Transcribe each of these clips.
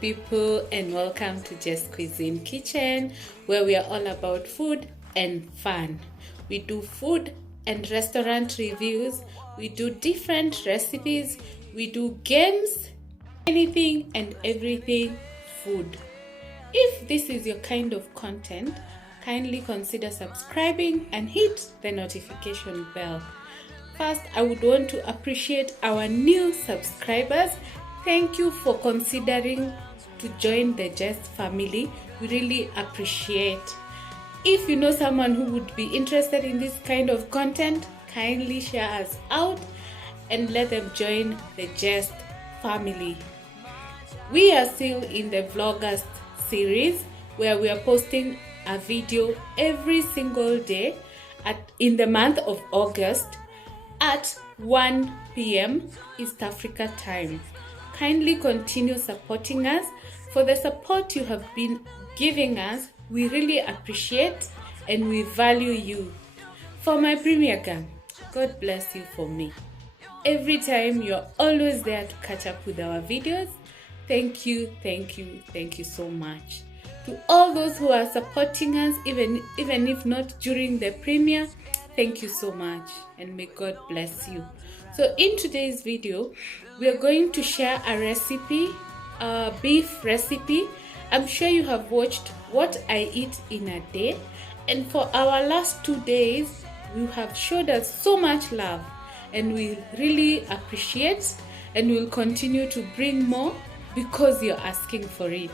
people, and welcome to Jest Cuisine Kitchen, where we are all about food and fun. We do food and restaurant reviews, we do different recipes, we do games, anything and everything food. If this is your kind of content, kindly consider subscribing and hit the notification bell. First, I would want to appreciate our new subscribers. Thank you for considering to join the Jest family. We really appreciate. If you know someone who would be interested in this kind of content, kindly share us out and let them join the Jest family. We are still in the vloggers series where we are posting a video every single day in the month of August at 1 p.m. East Africa time. Kindly continue supporting us. For the support you have been giving us, we really appreciate and we value you. For my premier gang, God bless you for me. Every time you're always there to catch up with our videos. Thank you, thank you, thank you so much. To all those who are supporting us, even if not during the premiere, thank you so much and may God bless you. So in today's video, we are going to share a recipe, a beef recipe. I'm sure you have watched what I eat in a day, and for our last 2 days, you have showed us so much love and we really appreciate, and we'll continue to bring more because you're asking for it.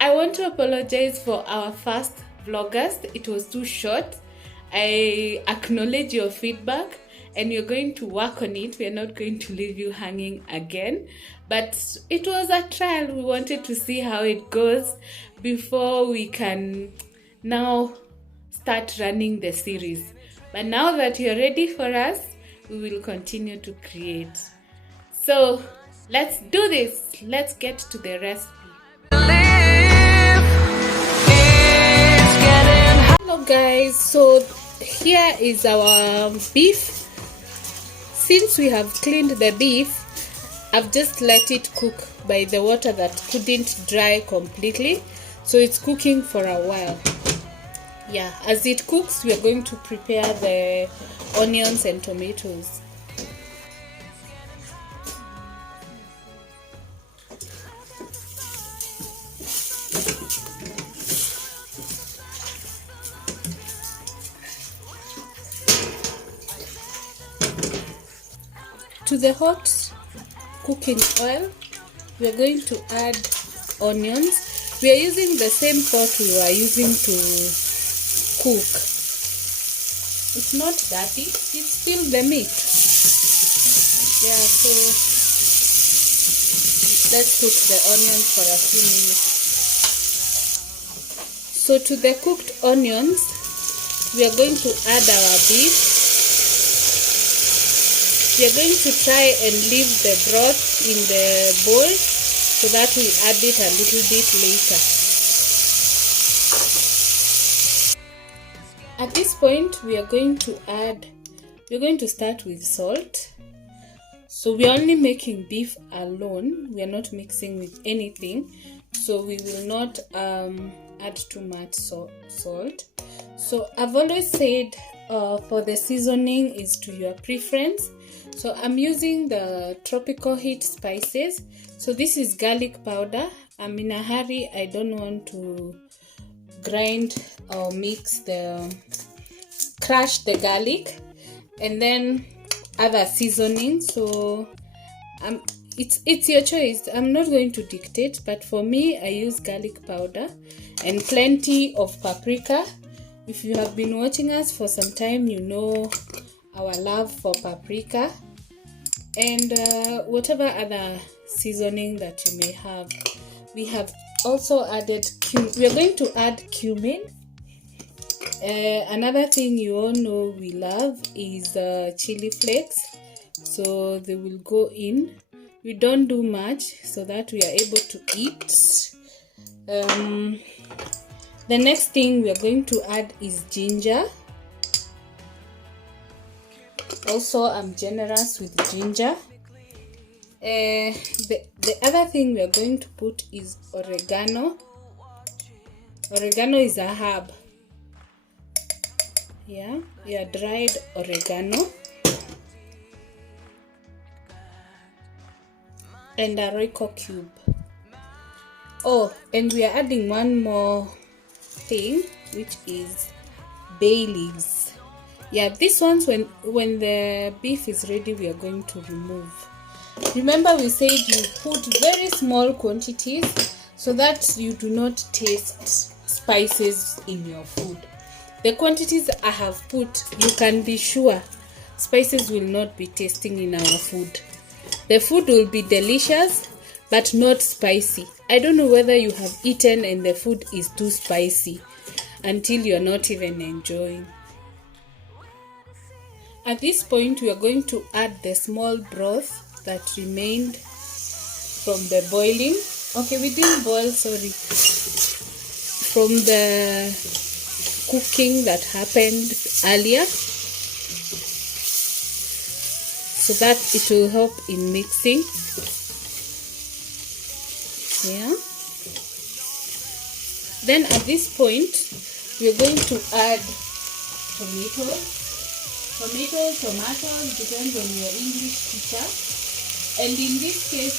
I want to apologize for our first vloggers. It was too short. I acknowledge your feedback and you're going to work on it. We're not going to leave you hanging again. But it was a trial. We wanted to see how it goes before we can now start running the series. But now that you're ready for us, we will continue to create. So let's do this. Let's get to the recipe. Hello guys, so here is our beef. Since we have cleaned the beef, I've just let it cook by the water that couldn't dry completely, so it's cooking for a while. Yeah, as it cooks, we are going to prepare the onions and tomatoes. To the hot cooking oil, we are going to add onions. We are using the same pot we were using to cook. It's not dirty, it's still the meat. Yeah, so let's cook the onions for a few minutes. So to the cooked onions, we are going to add our beef. We are going to try and leave the broth in the bowl so that we add it a little bit later. At this point, we are going to start with salt. So we are only making beef alone. We are not mixing with anything. So we will not add too much salt. So I've always said for the seasoning is to your preference. So I'm using the tropical heat spices. So this is garlic powder. I'm in a hurry. I don't want to grind or crush the garlic, and then other seasoning. So it's your choice. I'm not going to dictate, but for me, I use garlic powder and plenty of paprika. If you have been watching us for some time, you know our love for paprika, and whatever other seasoning that you may have. We have also added cumin. We are going to add cumin. Another thing you all know we love is chili flakes, so they will go in. We don't do much so that we are able to eat. The next thing we are going to add is ginger. Also, I'm generous with ginger. The other thing we are going to put is oregano. Oregano is a herb. Yeah, dried oregano. And a Royco cube. Oh, and we are adding one more thing, which is bay leaves. Yeah, these ones, when the beef is ready, we are going to remove. Remember, we said you put very small quantities so that you do not taste spices in your food. The quantities I have put, you can be sure spices will not be tasting in our food. The food will be delicious, but not spicy. I don't know whether you have eaten and the food is too spicy until you're not even enjoying. At this point, we are going to add the small broth that remained from the boiling. Okay, we didn't boil, sorry. From the cooking that happened earlier. So that it will help in mixing. Yeah. Then at this point, we're going to add tomatoes, depends on your English teacher. And in this case,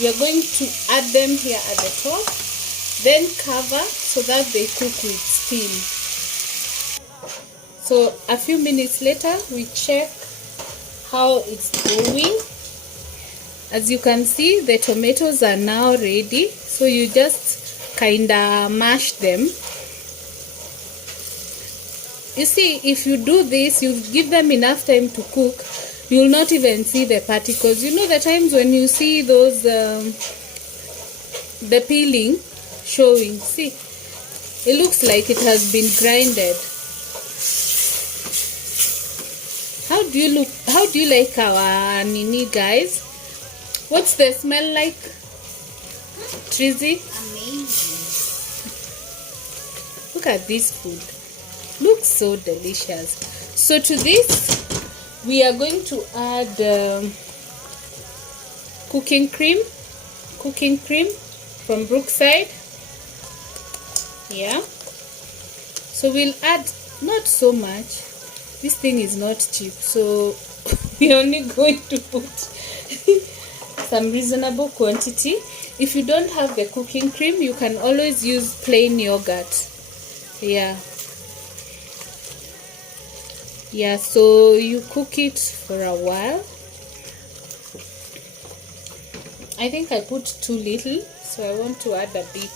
we are going to add them here at the top, then cover so that they cook with steam. So a few minutes later, we check how it's going. As you can see, the tomatoes are now ready. So you just kinda mash them. You see, if you do this, you give them enough time to cook, you'll not even see the particles. You know the times when you see those, the peeling showing, see, it looks like it has been grinded. How do you like our nini, guys? What's the smell like? Trizzy? Amazing. Look at this food. Looks so delicious. So to this, we are going to add cooking cream from Brookside. Yeah. So we'll add not so much. This thing is not cheap, so we're only going to put some reasonable quantity. If you don't have the cooking cream, you can always use plain yogurt. Yeah, so you cook it for a while. I think I put too little, so I want to add a bit.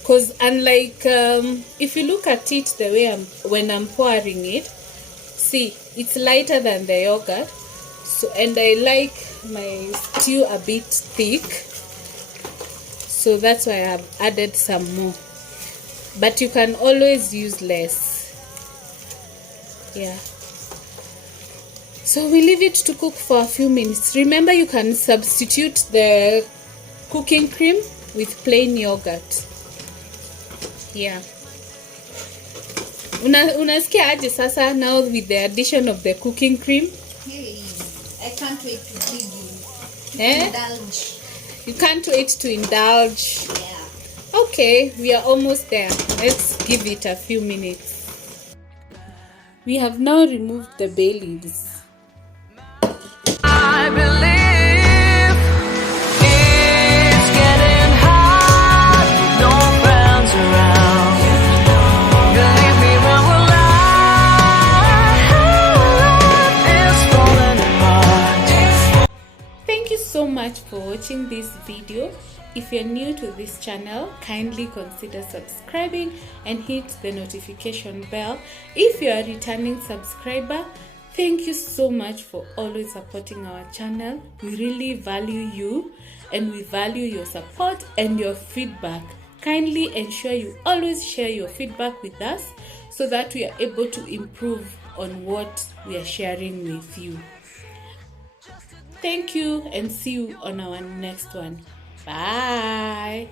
Because unlike, if you look at it the way when I'm pouring it, see, it's lighter than the yogurt. So, and I like my stew a bit thick. So that's why I have added some more. But you can always use less. Yeah. So we leave it to cook for a few minutes. Remember, you can substitute the cooking cream with plain yogurt. Yeah. Unasikia aje sasa now with the addition of the cooking cream? Hey, I can't wait to feed you. Indulge. You can't wait to indulge. Yeah. Okay, we are almost there. Let's give it a few minutes. We have now removed the bay leaves. I believe it's getting hot, no friends around. Believe me when we're live, it's falling apart. Thank you so much for watching this video. If you're new to this channel, kindly consider subscribing and hit the notification bell. If you're a returning subscriber, thank you so much for always supporting our channel. We really value you and we value your support and your feedback. Kindly ensure you always share your feedback with us so that we are able to improve on what we are sharing with you. Thank you and see you on our next one. Bye.